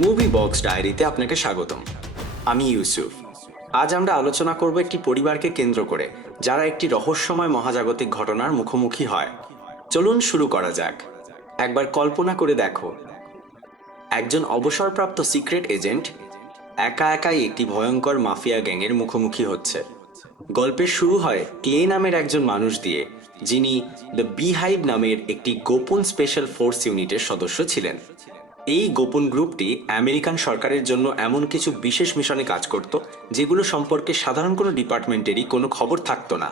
Movie box ডায়েরিতে আপনাকে স্বাগতম। আমি ইউসুফ। আজ আমরা আলোচনা করব একটি পরিবারকে কেন্দ্র করে যারা একটি রহস্যময় মহাজাগতিক ঘটনার মুখোমুখি হয়। চলুন শুরু করা যাক। একবার কল্পনা করে দেখো, একজন অবসরপ্রাপ্ত সিক্রেট এজেন্ট একা একাই একটি ভয়ঙ্কর মাফিয়া গ্যাংয়ের মুখোমুখি হচ্ছে। গল্পের শুরু হয় ক্লে নামের একজন মানুষ দিয়ে, যিনি দ্য বিহাইভ নামের একটি গোপন স্পেশাল ফোর্স ইউনিটের সদস্য ছিলেন। এই গোপন গ্রুপটি আমেরিকান সরকারের জন্য এমন কিছু বিশেষ মিশনে কাজ করত যেগুলো সম্পর্কে সাধারণ কোনো ডিপার্টমেন্টেরই কোনো খবর থাকতো না।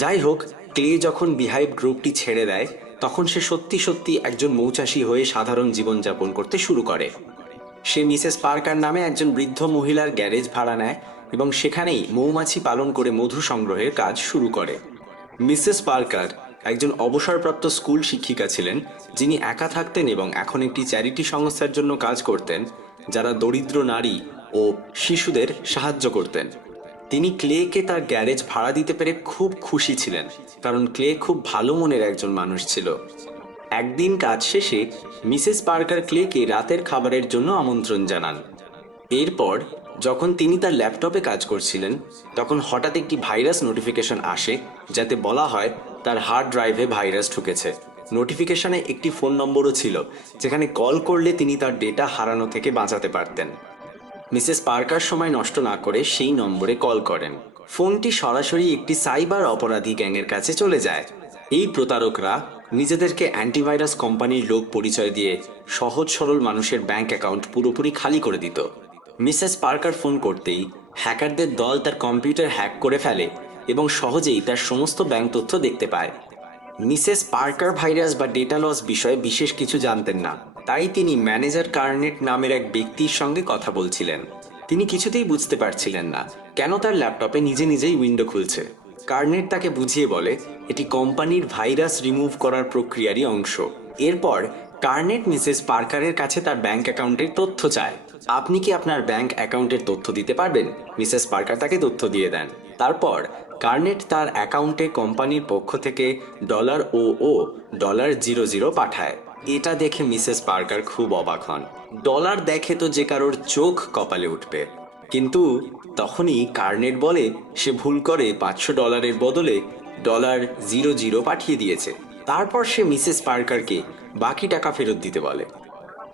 যাই হোক, ক্লে যখন বিহাইভ গ্রুপটি ছেড়ে দেয়, তখন সে সত্যি সত্যি একজন মৌচাষী হয়ে সাধারণ জীবনযাপন করতে শুরু করে। সে মিসেস পার্কার নামে একজন বৃদ্ধ মহিলার গ্যারেজ ভাড়া নেয় এবং সেখানেই মৌমাছি পালন করে মধু সংগ্রহের কাজ শুরু করে। মিসেস পার্কার একজন অবসরপ্রাপ্ত স্কুল শিক্ষিকা ছিলেন, যিনি একা থাকতেন এবং এখন একটি চ্যারিটি সংস্থার জন্য কাজ করতেন, যারা দরিদ্র নারী ও শিশুদের সাহায্য করতেন। তিনি ক্লেকে তার গ্যারেজ ভাড়া দিতে পেরে খুব খুশি ছিলেন, কারণ ক্লে খুব ভালো মনের একজন মানুষ ছিল। একদিন কাজ শেষে মিসেস পার্কার ক্লেকে রাতের খাবারের জন্য আমন্ত্রণ জানান। এরপর যখন তিনি তার ল্যাপটপে কাজ করছিলেন, তখন হঠাৎ একটি ভাইরাস নোটিফিকেশন আসে, যাতে বলা হয় তার হার্ড ড্রাইভে ভাইরাস ঢুকেছে। নোটিফিকেশনে একটি ফোন নম্বরও ছিল, যেখানে কল করলে তিনি তার ডেটা হারানো থেকে বাঁচাতে পারতেন। মিসেস পার্কার সময় নষ্ট না করে সেই নম্বরে কল করেন। ফোনটি সরাসরি একটি সাইবার অপরাধী গ্যাংয়ের কাছে চলে যায়। এই প্রতারকরা নিজেদেরকে অ্যান্টিভাইরাস কোম্পানির লোক পরিচয় দিয়ে সহজ সরল মানুষের ব্যাংক অ্যাকাউন্ট পুরোপুরি খালি করে দিত। মিসেস পার্কার ফোন করতেই হ্যাকারদের দল তার কম্পিউটার হ্যাক করে ফেলে এবং সহজেই তার সমস্ত ব্যাংক তথ্য দেখতে পায়। মিসেস পার্কার ভাইরাস বা ডেটা লস বিষয়ে বিশেষ কিছু জানতেন না, তাই তিনি ম্যানেজার কার্নেট নামের এক ব্যক্তির সঙ্গে কথা বলছিলেন। তিনি কিছুতেই বুঝতে পারছিলেন না কেন তার ল্যাপটপে নিজে নিজেই উইন্ডো খুলছে। কার্নেট তাকে বুঝিয়ে বলে এটি কোম্পানির ভাইরাস রিমুভ করার প্রক্রিয়ারই অংশ। এরপর কার্নেট মিসেস পার্কারের কাছে তার ব্যাংক অ্যাকাউন্টের তথ্য চায়। আপনি কি আপনার ব্যাংক অ্যাকাউন্টের তথ্য দিতে পারবেন? মিসেস পার্কার তাকে তথ্য দিয়ে দেন। তারপর কার্নেট তার অ্যাকাউন্টে কোম্পানির পক্ষ থেকে $00 পাঠায়। এটা দেখে মিসেস পার্কার খুব অবাক হন। ডলার দেখে তো যে কারোর চোখ কপালে উঠবে। কিন্তু তখনই কার্নেট বলে সে ভুল করে $500 বদলে $00 পাঠিয়ে দিয়েছে। তারপর সে মিসেস পার্কারকে বাকি টাকা ফেরত দিতে বলে।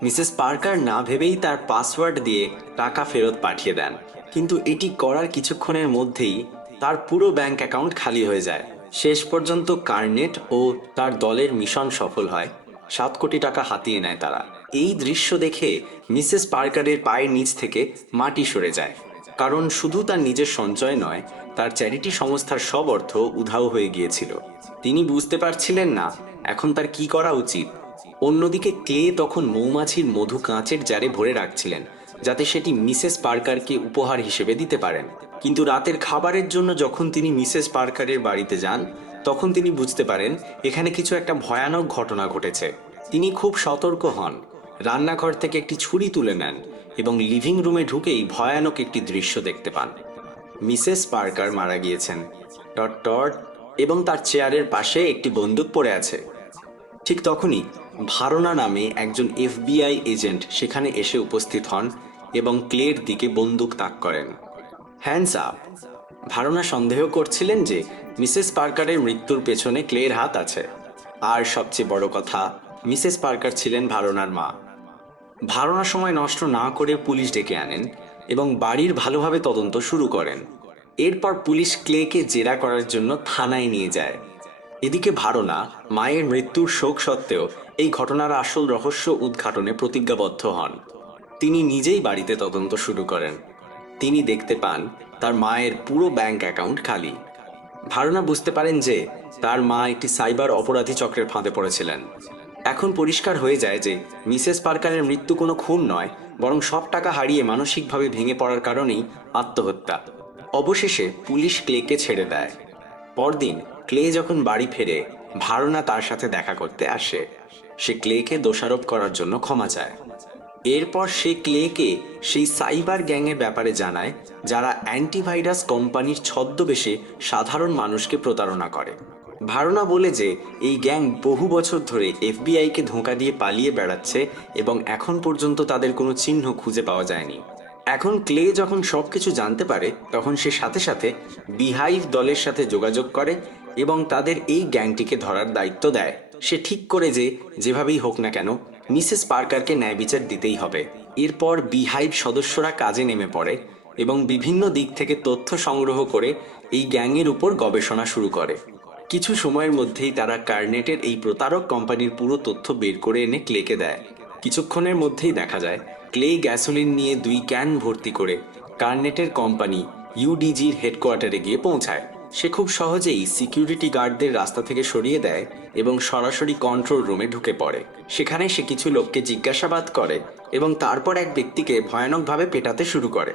মিসেস পার্কার না ভেবেই তার পাসওয়ার্ড দিয়ে টাকা ফেরত পাঠিয়ে দেন। কিন্তু এটি করার কিছুক্ষণের মধ্যেই তার পুরো ব্যাংক অ্যাকাউন্ট খালি হয়ে যায়। শেষ পর্যন্ত কার্নেট ও তার দলের মিশন সফল হয়। 7 কোটি টাকা হাতিয়ে নেয় তারা। এই দৃশ্য দেখে মিসেস পার্কারের পায়ের নিচ থেকে মাটি সরে যায়, কারণ শুধু তার নিজের সঞ্চয় নয়, তার চ্যারিটি সংস্থার সব অর্থ উধাও হয়ে গিয়েছিল। তিনি বুঝতে পারছিলেন না এখন তার কি করা উচিত। অন্যদিকে ক্লে তখন মৌমাছির মধু কাঁচের জারে ভরে রাখছিলেন, যাতে সেটি মিসেস পার্কারকে উপহার হিসেবে দিতে পারেন। কিন্তু রাতের খাবারের জন্য যখন তিনি মিসেস পার্কারের বাড়িতে যান, তখন তিনি বুঝতে পারেন এখানে কিছু একটা ভয়ানক ঘটনা ঘটেছে। তিনি খুব সতর্ক হন, রান্নাঘর থেকে একটি ছুরি তুলে নেন এবং লিভিং রুমে ঢুকেই ভয়ানক একটি দৃশ্য দেখতে পান। মিসেস পার্কার মারা গিয়েছেন, টট টট, এবং তার চেয়ারের পাশে একটি বন্দুক পড়ে আছে। ঠিক তখনই ভারনা নামে একজন FBI এজেন্ট সেখানে এসে উপস্থিত হন এবং ক্লের দিকে বন্দুক তাক করেন। Hands up! ভারনা সন্দেহ করছিলেন যে মিসেস পার্কারের মৃত্যুর পেছনে ক্লের হাত আছে। আর সবচেয়ে বড় কথা, মিসেস পার্কার ছিলেন ভারনার মা। ভারনা সময় নষ্ট না করে পুলিশ ডেকে আনেন এবং বাড়ির ভালোভাবে তদন্ত শুরু করেন। এরপর পুলিশ ক্লেকে জেরা করার জন্য থানায় নিয়ে যায়। এদিকে ভারনা মায়ের মৃত্যুর শোক সত্ত্বেও এই ঘটনার আসল রহস্য উদ্ঘাটনে প্রতিজ্ঞাবদ্ধ হন। তিনি নিজেই বাড়িতে তদন্ত শুরু করেন। তিনি দেখতে পান তার মায়ের পুরো ব্যাংক অ্যাকাউন্ট খালি। ভারনা বুঝতে পারেন যে তার মা একটি সাইবার অপরাধী চক্রের ফাঁদে পড়েছিলেন। এখন পরিষ্কার হয়ে যায় যে মিসেস পার্কারের মৃত্যু কোনো খুন নয়, বরং সব টাকা হারিয়ে মানসিকভাবে ভেঙে পড়ার কারণেই আত্মহত্যা। অবশেষে পুলিশ ক্লেকে ছেড়ে দেয়। পরদিন ক্লে যখন বাড়ি ফেরে, ভারনা তার সাথে দেখা করতে আসে। সে ক্লেকে দোষারোপ করার জন্য ক্ষমা চায়। এরপর সে ক্লেকে সেই সাইবার গ্যাংয়ের ব্যাপারে জানায়, যারা অ্যান্টিভাইরাস কোম্পানির ছদ্মবেশে সাধারণ মানুষকে প্রতারণা করে। ধারণা বলে যে এই গ্যাং বহু বছর ধরে এফবিআইকে ধোঁকা দিয়ে পালিয়ে বেড়াচ্ছে এবং এখন পর্যন্ত তাদের কোনো চিহ্ন খুঁজে পাওয়া যায়নি। এখন ক্লে যখন সবকিছু জানতে পারে তখন সে সাথে সাথে বিহাইভ দলের সাথে যোগাযোগ করে এবং তাদের এই গ্যাংটিকে ধরার দায়িত্ব দেয়। সে ঠিক করে যে যেভাবেই হোক না কেন মিসেস পার্কারকে ন্যায় বিচার দিতেই হবে। এরপর বিহাইভ সদস্যরা কাজে নেমে পড়ে এবং বিভিন্ন দিক থেকে তথ্য সংগ্রহ করে এই গ্যাংয়ের উপর গবেষণা শুরু করে। কিছু সময়ের মধ্যেই তারা কার্নেটের এই প্রতারক কোম্পানির পুরো তথ্য বের করে এনে ক্লেকে দেয়। কিছুক্ষণের মধ্যেই দেখা যায় ক্লে গ্যাসোলিন নিয়ে 2 ক্যান ভর্তি করে কার্নেটের কোম্পানি ইউডিজির হেডকোয়ার্টারে গিয়ে পৌঁছায়। সে খুব সহজেই সিকিউরিটি গার্ডদের রাস্তা থেকে সরিয়ে দেয় এবং সরাসরি কন্ট্রোল রুমে ঢুকে পড়ে। সেখানে সে কিছু লোককে জিজ্ঞাসাবাদ করে এবং তারপর এক ব্যক্তিকে ভয়ানকভাবে পেটাতে শুরু করে।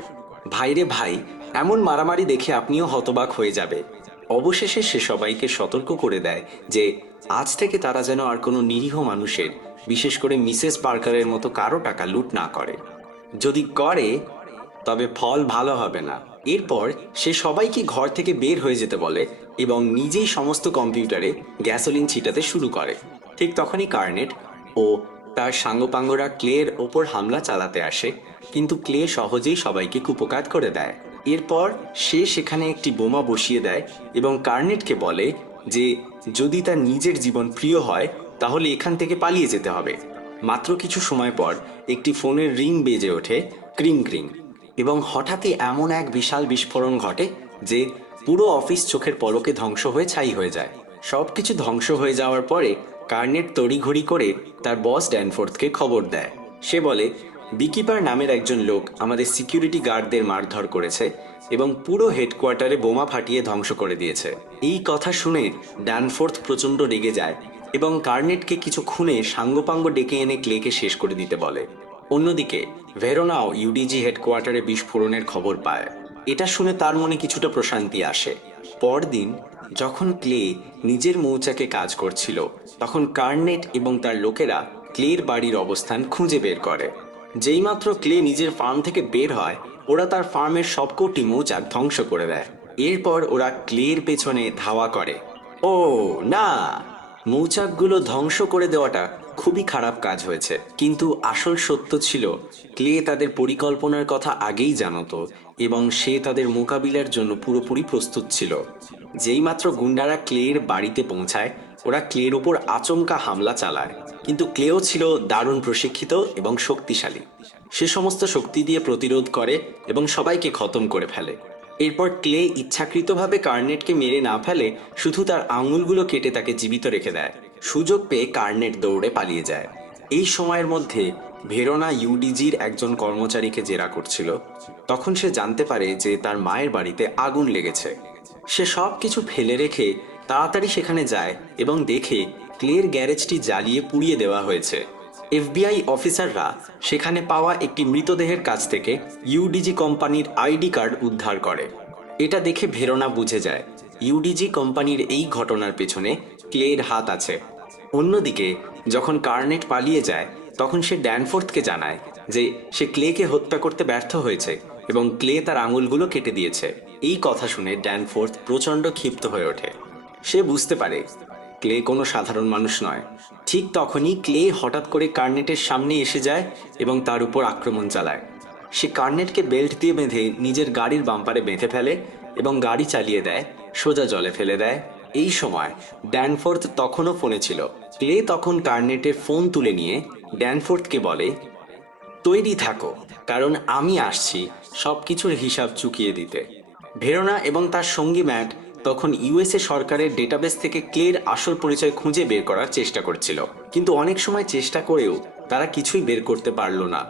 ভাইরে ভাই, এমন মারামারি দেখে আপনিও হতবাক হয়ে যাবে। অবশেষে সে সবাইকে সতর্ক করে দেয় যে আজ থেকে তারা যেন আর কোনো নিরীহ মানুষের, বিশেষ করে মিসেস পার্কারের মতো কারো টাকা লুট না করে। যদি করে তবে ফল ভালো হবে না। এরপর সে সবাইকে ঘর থেকে বের হয়ে যেতে বলে এবং নিজেই সমস্ত কম্পিউটারে গ্যাসোলিন ছিটাতে শুরু করে। ঠিক তখনই কার্নেট ও তার সাঙ্গপাঙ্গরা ক্লের ওপর হামলা চালাতে আসে, কিন্তু ক্লে সহজেই সবাইকে কুপকাত করে দেয়। এরপর সে সেখানে একটি বোমা বসিয়ে দেয় এবং কার্নেটকে বলে যে যদি তার নিজের জীবন প্রিয় হয় তাহলে এখান থেকে পালিয়ে যেতে হবে। মাত্র কিছু সময় পর একটি ফোনের রিং বেজে ওঠে, ক্রিং ক্রিং, এবং হঠাৎই এমন এক বিশাল বিস্ফোরণ ঘটে যে পুরো অফিস চোখের পলকে ধ্বংস হয়ে ছাই হয়ে যায়। সব কিছু ধ্বংস হয়ে যাওয়ার পরে কার্নেট তড়িঘড়ি করে তার বস ড্যানফোর্থকে খবর দেয়। সে বলে বিকিপার নামের একজন লোক আমাদের সিকিউরিটি গার্ডদের মারধর করেছে এবং পুরো হেডকোয়ার্টারে বোমা ফাটিয়ে ধ্বংস করে দিয়েছে। এই কথা শুনে ড্যানফোর্থ প্রচণ্ড রেগে যায় এবং কার্নেটকে কিছু খুনে সাঙ্গপাঙ্গ ডেকে এনে ক্লেকে শেষ করে দিতে বলে। অন্যদিকে ভেরোনাও ইউডিজি হেডকোয়ার্টারে বিস্ফোরণের খবর পায়। এটা শুনে তার মনে কিছুটা প্রশান্তি আসে। পরদিন যখন ক্লে নিজের মৌচাকে কাজ করছিল তখন কার্নেট এবং তার লোকেরা ক্লের বাড়ির অবস্থান খুঁজে বের করে। যেইমাত্র ক্লে নিজের ফার্ম থেকে বের হয় ওরা তার ফার্মের সবকটি মৌচাক ধ্বংস করে দেয়। এরপর ওরা ক্লের পেছনে ধাওয়া করে। ও না, মৌচাকগুলো ধ্বংস করে দেওয়াটা খুবই খারাপ কাজ হয়েছে, কিন্তু আসল সত্য ছিল ক্লে তাদের পরিকল্পনার কথা আগেই জানতো এবং সে তাদের মোকাবিলার জন্য পুরোপুরি প্রস্তুত ছিল। যেইমাত্র গুন্ডারা ক্লের বাড়িতে পৌঁছায় ওরা ক্লের উপর আচমকা হামলা চালায়, কিন্তু ক্লেও ছিল দারুণ প্রশিক্ষিত এবং শক্তিশালী। সে সমস্ত শক্তি দিয়ে প্রতিরোধ করে এবং সবাইকে খতম করে ফেলে। এরপর ক্লে ইচ্ছাকৃতভাবে কার্নেটকে মেরে না ফেলে শুধু তার আঙুলগুলো কেটে তাকে জীবিত রেখে দেয়। সুযোগ পেয়ে কার্নেট দৌড়ে পালিয়ে যায়। এই সময়ের মধ্যে ভেরোনা ইউডিজির একজন কর্মচারীকে জেরা করছিল। তখন সে জানতে পারে যে তার মায়ের বাড়িতে আগুন লেগেছে। সে সব কিছু ফেলে রেখে তাড়াতাড়ি সেখানে যায় এবং দেখে ক্লের গ্যারেজটি জ্বালিয়ে পুড়িয়ে দেওয়া হয়েছে। এফবিআই অফিসাররা সেখানে পাওয়া একটি মৃতদেহের কাছ থেকে ইউডিজি কোম্পানির আইডি কার্ড উদ্ধার করে। এটা দেখে ভেরোনা বুঝে যায় ইউডিজি কোম্পানির এই ঘটনার পেছনে ক্লের হাত আছে। অন্যদিকে যখন কার্নেট পালিয়ে যায় তখন সে ড্যানফোর্থকে জানায় যে সে ক্লেকে হত্যা করতে ব্যর্থ হয়েছে এবং ক্লে তার আঙুলগুলো কেটে দিয়েছে। এই কথা শুনে ড্যানফোর্থ প্রচণ্ড ক্ষিপ্ত হয়ে ওঠে। সে বুঝতে পারে ক্লে কোনো সাধারণ মানুষ নয়। ঠিক তখনই ক্লে হঠাৎ করে কার্নেটের সামনে এসে যায় এবং তার উপর আক্রমণ চালায়। সে কার্নেটকে বেল্ট দিয়ে বেঁধে নিজের গাড়ির বাম্পারে বেঁধে ফেলে এবং গাড়ি চালিয়ে দেয়, সোজা জলে ফেলে দেয়। এই সময় ড্যানফোর্থ তখনও ফোনে ছিল। ক্লে তখন কার্নেটের ফোন তুলে নিয়ে ড্যানফোর্থকে বলে, তৈরি থাকো, কারণ আমি আসছি সব কিছুর হিসাব চুকিয়ে দিতে। ভেরোনা এবং তার সঙ্গী ম্যাট তখন ইউএসএ সরকারের ডেটাবেস থেকে ক্লের আসল পরিচয় খুঁজে বের করার চেষ্টা করছিল, কিন্তু অনেক সময় চেষ্টা করেও তারা কিছুই বের করতে পারল না।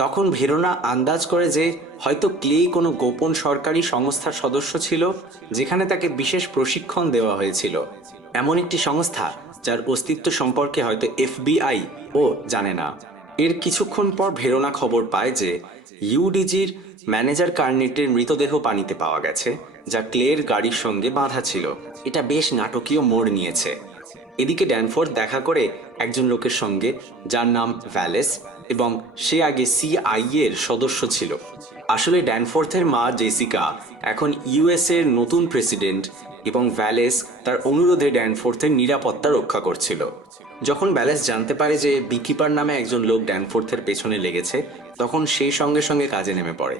তখন ভেরোনা আন্দাজ করে যে হয়তো ক্লে কোনো গোপন সরকারি সংস্থার সদস্য ছিল, যেখানে তাকে বিশেষ প্রশিক্ষণ দেওয়া হয়েছিল। এমন একটি সংস্থা যার অস্তিত্ব সম্পর্কে হয়তো এফবিআই ও জানে না। এর কিছুক্ষণ পর ভেরোনা খবর পায় যে ইউডিজির ম্যানেজার কার্নেটের মৃতদেহ পানিতে পাওয়া গেছে, যা ক্লের গাড়ির সঙ্গে বাঁধা ছিল। এটা বেশ নাটকীয় মোড় নিয়েছে। এদিকে ড্যানফোর্থ দেখা করে একজন লোকের সঙ্গে যার নাম ভ্যালেস এবং সে আগে সিআইএ এর সদস্য ছিল। আসলে ড্যানফোর্থের মা জেসিকা এখন ইউএস এর নতুন প্রেসিডেন্ট এবং ভ্যালেস তার অনুরোধে ড্যানফোর্থের নিরাপত্তা রক্ষা করছিল। যখন ভ্যালেস জানতে পারে যে বিকিপার নামে একজন লোক ড্যানফোর্থের পেছনে লেগেছে, তখন সে সঙ্গে সঙ্গে কাজে নেমে পড়ে।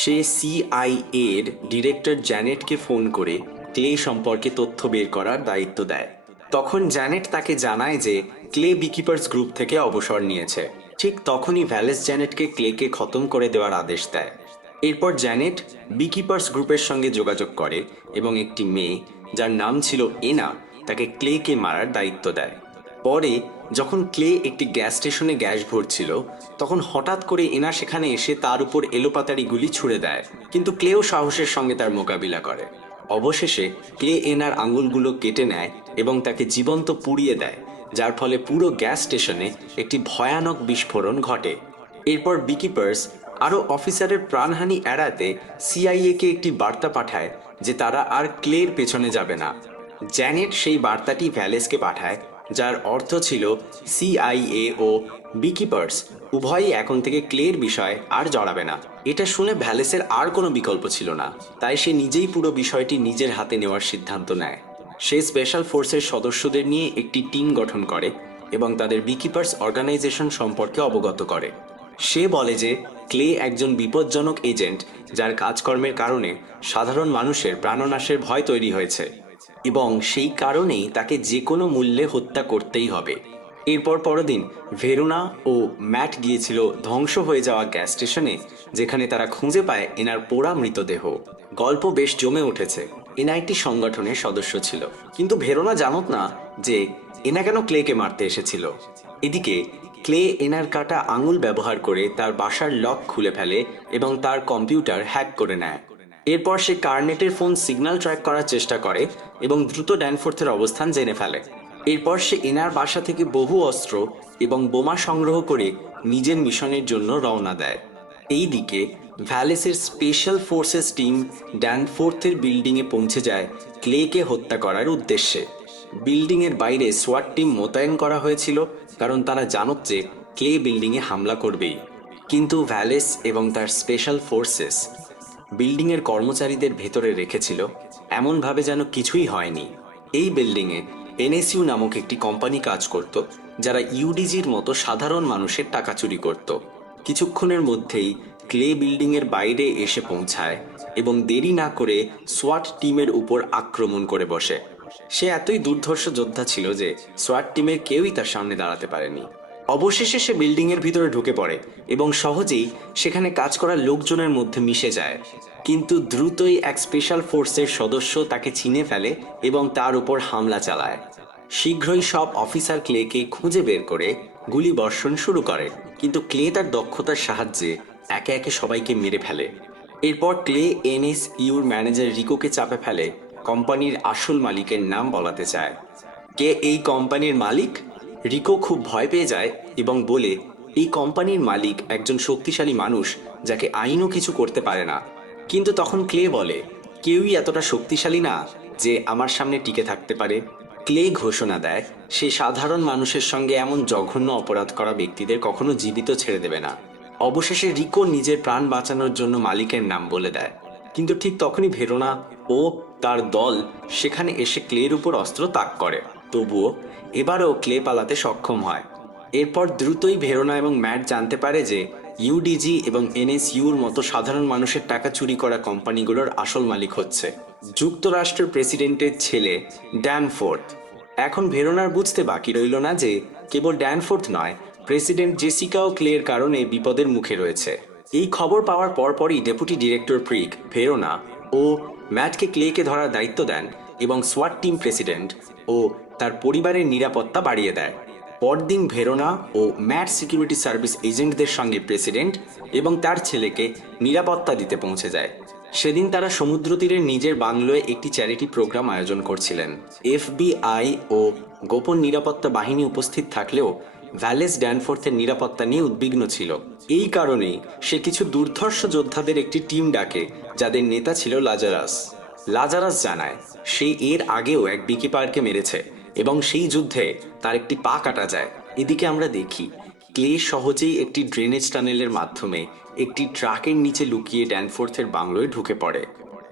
সে সিআইএ এর ডিরেক্টর জ্যানেটকে ফোন করে ক্লে সম্পর্কে তথ্য বের করার দায়িত্ব দেয়। তখন জ্যানেট তাকে জানায় যে ক্লে বিকিপার্স গ্রুপ থেকে অবসর নিয়েছে। ঠিক তখনই ভ্যালেস জ্যানেটকে ক্লেকে খতম করে দেওয়ার আদেশ দেয়। এরপর জ্যানেট বিকিপার্স গ্রুপের সঙ্গে যোগাযোগ করে এবং একটি মেয়ে, যার নাম ছিল এনা, তাকে ক্লেকে মারার দায়িত্ব দেয়। পরে যখন ক্লে একটি গ্যাস স্টেশনে গ্যাস ভরছিল, তখন হঠাৎ করে এনা সেখানে এসে তার উপর এলোপাতাড়ি গুলি ছুড়ে দেয়, কিন্তু ক্লেও সাহসের সঙ্গে তার মোকাবিলা করে। অবশেষে ক্লে এনার আঙুলগুলো কেটে নেয় এবং তাকে জীবন্ত পুড়িয়ে দেয়, যার ফলে পুরো গ্যাস স্টেশনে একটি ভয়ানক বিস্ফোরণ ঘটে। এরপর বিকিপার্স আরও অফিসারের প্রাণহানি এড়াতে সিআইএকে একটি বার্তা পাঠায় যে তারা আর ক্লের পেছনে যাবে না। জ্যানেট সেই বার্তাটি ভ্যালেসকে পাঠায়, যার অর্থ ছিল সিআইএ ও বিকিপার্স উভয়ই এখন থেকে ক্লের বিষয়ে আর জড়াবে না। এটা শুনে ভ্যালেসের আর কোনো বিকল্প ছিল না, তাই সে নিজেই পুরো বিষয়টি নিজের হাতে নেওয়ার সিদ্ধান্ত নেয়। সে স্পেশাল ফোর্সের সদস্যদের নিয়ে একটি টিম গঠন করে এবং তাদের বিকিপার্স অর্গানাইজেশন সম্পর্কে অবগত করে। সে বলে যে ক্লে একজন বিপজ্জনক এজেন্ট, যার কাজকর্মের কারণে সাধারণ মানুষের প্রাণনাশের ভয় তৈরি হয়েছে এবং সেই কারণেই তাকে যে কোনো মূল্যে হত্যা করতেই হবে। এরপর পরদিন ভেরোনা ও ম্যাট গিয়েছিল ধ্বংস হয়ে যাওয়া গ্যাস স্টেশনে, যেখানে তারা খুঁজে পায় এনার পোড়া মৃতদেহ। গল্প বেশ জমে উঠেছে। এনা একটি সংগঠনের সদস্য ছিল, কিন্তু ভেরোনা জানত না যে এনা কেন ক্লেকে মারতে এসেছিল। এদিকে ক্লে এনার কাটা আঙুল ব্যবহার করে তার বাসার লক খুলে ফেলে এবং তার কম্পিউটার হ্যাক করে নেয়। এরপর সে কার্নেটের ফোন সিগন্যাল ট্র্যাক করার চেষ্টা করে এবং দ্রুত ড্যানফোর্থের অবস্থান জেনে ফেলে। এরপর সে এনার বাসা থেকে বহু অস্ত্র এবং বোমা সংগ্রহ করে নিজের মিশনের জন্য রওনা দেয়। এইদিকে ভ্যালেসের স্পেশাল ফোর্সেস টিম ড্যানফোর্থের বিল্ডিংয়ে পৌঁছে যায় ক্লেকে হত্যা করার উদ্দেশ্যে। বিল্ডিংয়ের বাইরে সোয়াট টিম মোতায়েন করা হয়েছিল, কারণ তারা জানত যে ক্লে বিল্ডিংয়ে হামলা করবেই। কিন্তু ভ্যালেস এবং তার স্পেশাল ফোর্সেস বিল্ডিংয়ের কর্মচারীদের ভেতরে রেখেছিল, এমনভাবে যেন কিছুই হয়নি। এই বিল্ডিংয়ে এনএসইউ নামক একটি কোম্পানি কাজ করত, যারা ইউডিজির মতো সাধারণ মানুষের টাকা চুরি করত। কিছুক্ষণের মধ্যেই ক্লে বিল্ডিংয়ের বাইরে এসে পৌঁছায় এবং দেরি না করে সোয়াট টিমের উপর আক্রমণ করে বসে। সে এতই দুর্ধর্ষ যোদ্ধা ছিল যে সোয়াট টিমের কেউই তার সামনে দাঁড়াতে পারেনি। অবশেষে সে বিল্ডিংয়ের ভিতরে ঢুকে পড়ে এবং সহজেই সেখানে কাজ করা লোকজনের মধ্যে মিশে যায়। কিন্তু দ্রুতই এক স্পেশাল ফোর্সের সদস্য তাকে চিনে ফেলে এবং তার উপর হামলা চালায়। শীঘ্রই সব অফিসার ক্লেকে খুঁজে বের করে গুলি বর্ষণ শুরু করে, কিন্তু ক্লে তার দক্ষতার সাহায্যে একে একে সবাইকে মেরে ফেলে। এরপর ক্লে এনএসইউর ম্যানেজার রিকোকে চাপে ফেলে কোম্পানির আসল মালিকের নাম বলাতে চায়। কে এই কোম্পানির মালিক? রিকো খুব ভয় পেয়ে যায় এবং বলে এই কোম্পানির মালিক একজন শক্তিশালী মানুষ, যাকে আইনও কিছু করতে পারে না। কিন্তু তখন ক্লে বলে কেউই এতটা শক্তিশালী না যে আমার সামনে টিকে থাকতে পারে। ক্লে ঘোষণা দেয় সে সাধারণ মানুষের সঙ্গে এমন জঘন্য অপরাধ করা ব্যক্তিদের কখনো জীবিত ছেড়ে দেবে না। অবশেষে রিকো নিজের প্রাণ বাঁচানোর জন্য মালিকের নাম বলে দেয়, কিন্তু ঠিক তখনই ভেরোনা ও তার দল সেখানে এসে ক্লের উপর অস্ত্র তাক করে। তবুও এবারও ক্লে পালাতে সক্ষম হয়। এরপর দ্রুতই ভেরোনা এবং ম্যাট জানতে পারে যে ইউডিজি এবং এনএসইউর মতো সাধারণ মানুষের টাকা চুরি করা কোম্পানিগুলোর আসল মালিক হচ্ছে যুক্তরাষ্ট্রের প্রেসিডেন্টের ছেলে ড্যানফোর্থ। এখন ভেরোনার বুঝতে বাকি রইল না যে কেবল ড্যানফোর্থ নয়, প্রেসিডেন্ট জেসিকাও ক্লের কারণে বিপদের মুখে রয়েছে। এই খবর পাওয়ার পরপরই ডেপুটি ডিরেক্টর প্রিক ভেরোনা ও ম্যাটকে ক্লেকে ধরার দায়িত্ব দেন এবং সোয়াট টিম প্রেসিডেন্ট ও তার পরিবারের নিরাপত্তা বাড়িয়ে দেয়। পরদিন ভেরোনা ও ম্যাট সিকিউরিটি সার্ভিস এজেন্টদের সঙ্গে প্রেসিডেন্ট এবং তার ছেলেকে নিরাপত্তা দিতে পৌঁছে যায়। সেদিন তারা সমুদ্র তীরের নিজের বাংলোয় একটি চ্যারিটি প্রোগ্রাম আয়োজন করছিলেন। এফবিআই ও গোপন নিরাপত্তা বাহিনী উপস্থিত থাকলেও ভ্যালেস ড্যানফোর্থের নিরাপত্তা নিয়ে উদ্বিগ্ন ছিল। এই কারণেই সে কিছু দুর্ধর্ষ যোদ্ধাদের একটি টিম ডাকে, যাদের নেতা ছিল লাজারাস। লাজারাস জানায় সে এর আগেও এক বিকিপারকে মেরেছে এবং সেই যুদ্ধে তার একটি পা কাটা যায়। এদিকে আমরা দেখি ক্লে সহজেই একটি ড্রেনেজ টানেলের মাধ্যমে একটি ট্রাকের নিচে লুকিয়ে ড্যানফোর্থের বাংলোয় ঢুকে পড়ে।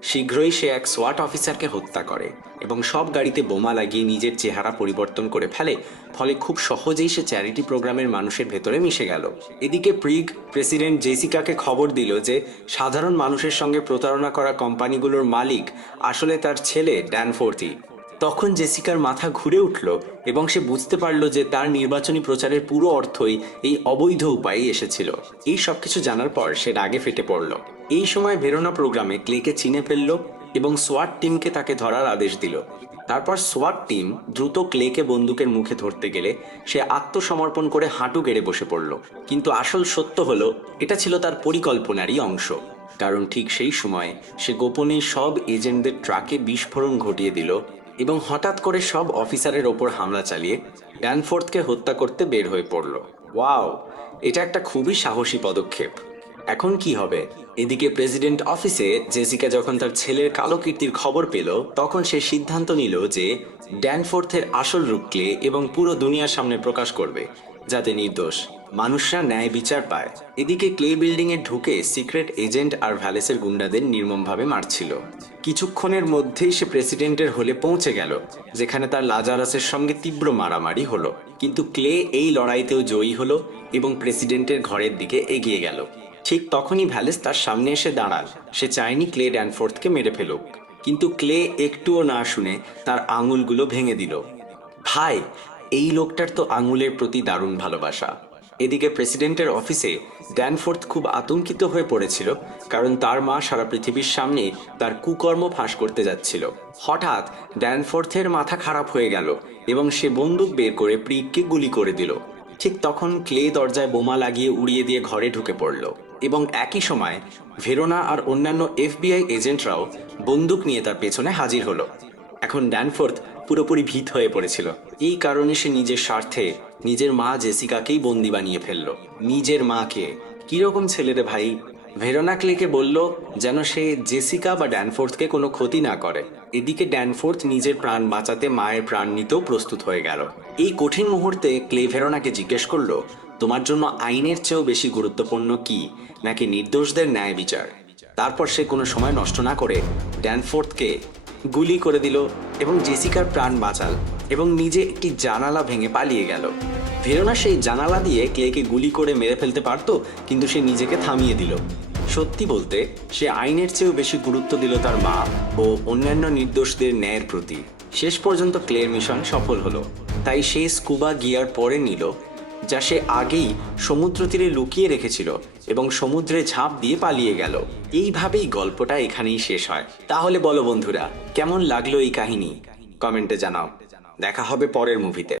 শীঘ্রই সে এক সোয়াট অফিসারকে হত্যা করে এবং সব গাড়িতে বোমা লাগিয়ে নিজের চেহারা পরিবর্তন করে ফেলে, ফলে খুব সহজেই সে চ্যারিটি প্রোগ্রামের মানুষের ভেতরে মিশে গেল। এদিকে প্রিগ প্রেসিডেন্ট জেসিকাকে খবর দিল যে সাধারণ মানুষের সঙ্গে প্রতারণা করা কোম্পানিগুলোর মালিক আসলে তার ছেলে ড্যানফোর্থই। তখন জেসিকার মাথা ঘুরে উঠল এবং সে বুঝতে পারল যে তার নির্বাচনী প্রচারের পুরো অর্থই এই অবৈধ উপায়ে এসেছিল। এই সব কিছু জানার পর সে রাগে ফেটে পড়ল। এই সময় ভেরোনা প্রোগ্রামে ক্লেকে চিনে ফেলল এবং সোয়াট টিমকে তাকে ধরার আদেশ দিল। তারপর সোয়াট টিম দ্রুত ক্লেকে বন্দুকের মুখে ধরতে গেলে সে আত্মসমর্পণ করে হাঁটু গেড়ে বসে পড়ল। কিন্তু আসল সত্য হলো এটা ছিল তার পরিকল্পনারই অংশ, কারণ ঠিক সেই সময় সে গোপনে সব এজেন্টদের ট্রাকে বিস্ফোরণ ঘটিয়ে দিল এবং হঠাৎ করে সব অফিসারের ওপর হামলা চালিয়ে ড্যানফোর্থকে হত্যা করতে বের হয়ে পড়ল। ওয়াও, এটা একটা খুবই সাহসী পদক্ষেপ। এখন কি হবে? এদিকে প্রেসিডেন্ট অফিসে জেসিকা যখন তার ছেলের কালো কীর্তির খবর পেল, তখন সে সিদ্ধান্ত নিল যে ড্যানফোর্থের আসল রূপ ক্লে এবং পুরো দুনিয়ার সামনে প্রকাশ করবে, যাতে নির্দোষ মানুষরা ন্যায় বিচার পায়। এদিকে ক্লে বিল্ডিংয়ে ঢুকে সিক্রেট এজেন্ট আর ভ্যালেসের গুন্ডাদের নির্মমভাবে মারছিল। কিছুক্ষণের মধ্যেই সে প্রেসিডেন্টের হলে পৌঁছে গেল, যেখানে তার লাজারাসের সঙ্গে তীব্র মারামারি হলো। কিন্তু ক্লে এই লড়াইতেও জয়ী হলো এবং প্রেসিডেন্টের ঘরের দিকে এগিয়ে গেল। ঠিক তখনই ভ্যালেস তার সামনে এসে দাঁড়াল। সে চায়নি ক্লে ড্যানফোর্থকে মেরে ফেলুক, কিন্তু ক্লে একটুও না শুনে তার আঙুলগুলো ভেঙে দিল। ভাই, এই লোকটার তো আঙুলের প্রতি দারুণ ভালোবাসা। এদিকে প্রেসিডেন্টের অফিসে ড্যানফোর্থ খুব আতঙ্কিত হয়ে পড়েছিল, কারণ তার মা সারা পৃথিবীর সামনে তার কুকর্ম ফাঁস করতে যাচ্ছিল। হঠাৎ ড্যানফোর্থের মাথা খারাপ হয়ে গেল এবং সে বন্দুক বের করে প্রিগকে গুলি করে দিল। ঠিক তখন ক্লে দরজায় বোমা লাগিয়ে উড়িয়ে দিয়ে ঘরে ঢুকে পড়ল এবং একই সময় ভেরোনা আর অন্যান্য এফবিআই এজেন্টরাও বন্দুক নিয়ে তার পেছনে হাজির হলো। এখন ড্যানফোর্থ পুরোপুরি ভীত হয়ে পড়েছিল। এই কারণে সে নিজের স্বার্থে নিজের মা জেসিকাকেই বন্দি বানিয়ে ফেলল। নিজের মাকে! কিরকম ছেলে রে ভাই! ভেরোনা ক্লেকে বলল যেন সে জেসিকা বা ড্যানফোর্থকে কোনো ক্ষতি না করে। এদিকে ড্যানফোর্থ নিজের প্রাণ বাঁচাতে মায়ের প্রাণ নিতেও প্রস্তুত হয়ে গেল। এই কঠিন মুহূর্তে ক্লে ভেরোনাকে জিজ্ঞেস করলো, তোমার জন্য আইনের চেয়েও বেশি গুরুত্বপূর্ণ কি, নাকি নির্দোষদের ন্যায় বিচার? তারপর সে কোনো সময় নষ্ট না করে ড্যানফোর্থকে গুলি করে দিল এবং জেসিকার প্রাণ বাঁচাল এবং নিজে একটি জানালা ভেঙে পালিয়ে গেল। ভেরোনা সেই জানালা দিয়ে ক্লেকে গুলি করে মেরে ফেলতে পারত, কিন্তু সে নিজেকে থামিয়ে দিল। সত্যি বলতে সে আইনের চেয়েও বেশি গুরুত্ব দিল তার মা ও অন্যান্য নির্দোষদের ন্যায়ের প্রতি। শেষ পর্যন্ত ক্লের মিশন সফল হলো, তাই সে স্কুবা গিয়ার পরে নিল, যা সে আগেই সমুদ্র তীরে লুকিয়ে রেখেছিল, এবং সমুদ্রে ঝাঁপ দিয়ে পালিয়ে গেল। এইভাবেই গল্পটা এখানেই শেষ হয়। তাহলে বলো বন্ধুরা, কেমন লাগলো এই কাহিনী? কমেন্টে জানাও। দেখা হবে পরের মুভিতে।